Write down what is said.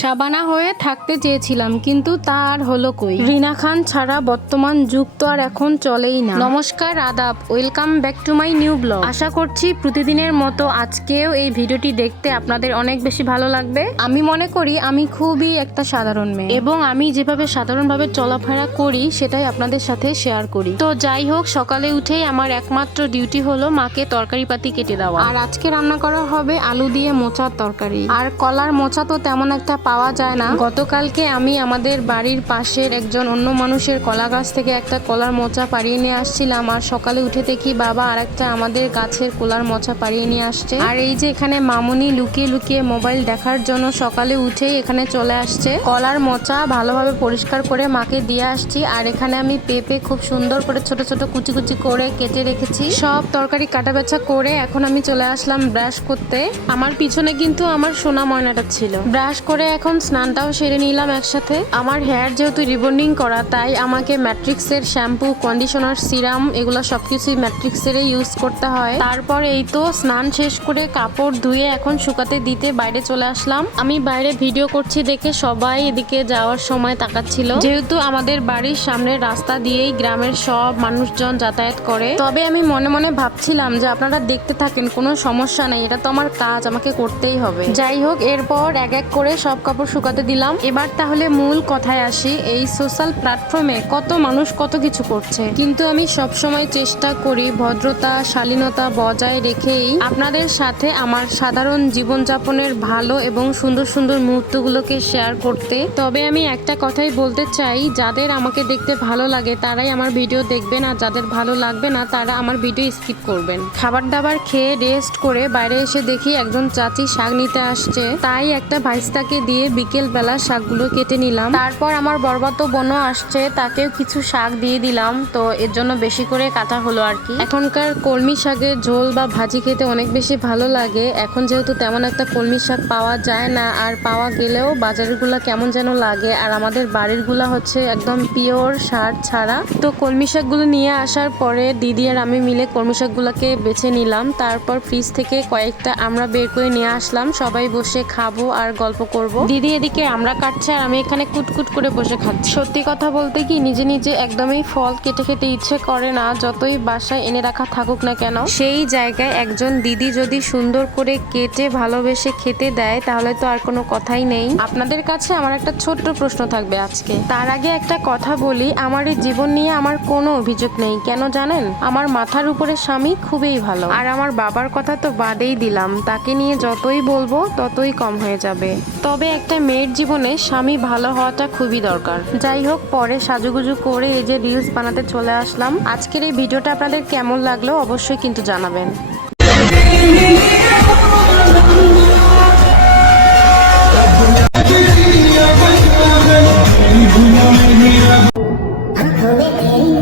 শাবানা হয়ে থাকতে চেয়েছিলাম, কিন্তু তার হলো কই। রিনা খান ছাড়া বর্তমান যুগ তো আর এখন চলেই না। নমস্কার, আদাব, welcome back to my new blog. আশা করছি প্রতিদিনের মতো আজকেও এই ভিডিওটি দেখতে আপনাদের অনেক বেশি ভালো লাগবে। আমি মনে করি আমি খুবই একটা সাধারণ মেয়ে এবং আমি যেভাবে সাধারণভাবে চলাফেরা করি সেটাই আপনাদের সাথে শেয়ার করি। তো যাই হোক, সকালে উঠেই আমার একমাত্র ডিউটি হলো মাকে তরকারি পাতি কেটে দেওয়া। আর আজকে রান্না করা হবে আলু দিয়ে মোচার তরকারি। আর কলার মোচা তো তেমন একটা পাওয়া যায় না। গতকালকে আমি আমাদের বাড়ির পাশের একজন অন্য মানুষের কলা গাছ থেকে একটা কলার মোচা পাড়িয়ে নিয়ে আসছিলাম, আর সকালে উঠে দেখি বাবা আরেকটা আমাদের গাছের কলার মোচা পাড়িয়ে নিয়ে আসছে। আর এই যে এখানে মামুনি লুকিয়ে লুকিয়ে মোবাইল দেখার জন্য সকালে উঠেই এখানে চলে আসছে। কলার মোচা ভালোভাবে পরিষ্কার করে মাকে দিয়ে আসছি। আর এখানে আমি পেঁপে খুব সুন্দর করে ছোট ছোট কুচি কুচি করে কেটে রেখেছি। সব তরকারি কাটা বেচা করে এখন আমি চলে আসলাম ব্রাশ করতে। আমার পিছনে কিন্তু আমার সোনা ময়নাটা ছিল। ব্রাশ করে এখন স্নানটাও সেরে নিলাম একসাথে। আমার হেয়ার যেহেতু রিবন্ডিং করা, তাই আমাকে ম্যাট্রিক্সের শ্যাম্পু, কন্ডিশনার, সিরাম এগুলো সবকিছুই ম্যাট্রিক্সের ইউজ করতে হয়। তারপর এই তো স্নান শেষ করে কাপড় ধুয়ে এখন শুকাতে দিতে বাইরে চলে আসলাম। আমি বাইরে ভিডিও করছি দেখে সবাই এদিকে যাওয়ার সময় তাকাচ্ছিল, যেহেতু আমাদের বাড়ির সামনের রাস্তা দিয়েই গ্রামের সব মানুষজন যাতায়াত করে। তবে আমি মনে মনে ভাবছিলাম যে আপনারা দেখতে থাকেন, কোনো সমস্যা নাই, এটা তো আমার কাজ, আমাকে করতেই হবে। যাই হোক, এরপর এক এক করে সব কাপড় শুকাতে দিলাম। এবার তাহলে মূল কথায় আসি। এই সোশ্যাল প্ল্যাটফর্মে কত মানুষ কত কিছু করছে, কিন্তু আমি সবসময় চেষ্টা করি ভদ্রতা, শালীনতা বজায় রেখেই আপনাদের সাথে আমার সাধারণ জীবনযাপনের ভালো এবং সুন্দর সুন্দর মুহূর্তগুলোকে শেয়ার করতে। তবে আমি একটা কথাই বলতে চাই, যাদের আমাকে দেখতে ভালো লাগে তারাই আমার ভিডিও দেখবেন, আর যাদের ভালো লাগবে না তারা আমার ভিডিও স্কিপ করবেন। খাবার দাবার খেয়ে রেস্ট করে বাইরে এসে দেখি একজন চাচি শাক নিতে আসছে, তাই একটা ভাইস্তাকে দিয়ে বিকেল বেলা শাকগুলো কেটে নিলাম। তারপর আমার বরবাতো বোনও আসছে, তাকেও কিছু শাক দিয়ে দিলাম, তো এর জন্য বেশি করে কাটা হলো আর কি। এখনকার কলমি শাকের ঝোল বা ভাজি খেতে অনেক বেশি ভালো লাগে। এখন যেহেতু তেমন একটা কলমি শাক পাওয়া যায় না, আর পাওয়া গেলেও বাজারগুলা কেমন যেন লাগে, আর আমাদের বাড়িরগুলা হচ্ছে একদম পিওর সার ছাড়া। তো কলমি শাকগুলো নিয়ে আসার পরে দিদি আর আমি মিলে কলমি শাকগুলোকে বেছে নিলাম। তারপর ফ্রিজ থেকে কয়েকটা আমরা বের করে নিয়ে আসলাম, সবাই বসে খাবো আর গল্প করব। দিদি এদিকে আমরা কাটছে আর আমি এখানে কুটকুট করে বসে খাচ্ছি। সত্যি কথা বলতে কি, নিজে নিজে একদমই ফল কেটে খেতে ইচ্ছে করে না, যতই বাসায় এনে রাখা থাকুক না কেন। সেই জায়গায় একজন দিদি যদি সুন্দর করে কেটে ভালোবেসে খেতে দেয় তাহলে তো আর কোনো কথাই নেই। আপনাদের কাছে আমার একটা ছোট্ট প্রশ্ন থাকবে আজকে। তার আগে একটা কথা বলি, আমার এই জীবন নিয়ে আমার কোনো অভিযোগ নেই। কেন জানেন? আমার মাথার উপরে স্বামী খুবই ভালো, আর আমার বাবার কথা তো বাদেই দিলাম, তাকে নিয়ে যতই বলবো ততই কম হয়ে যাবে। তবে একটা মেয়ের জীবনে স্বামী ভালো হওয়াটা খুবই দরকার। যাই হোক, পরে সাজুগুজু করে এই যে রিলস বানাতে চলে আসলাম। আজকের এই ভিডিওটা আপনাদের কেমন লাগলো অবশ্যই কিন্তু জানাবেন। आँखों में तेरी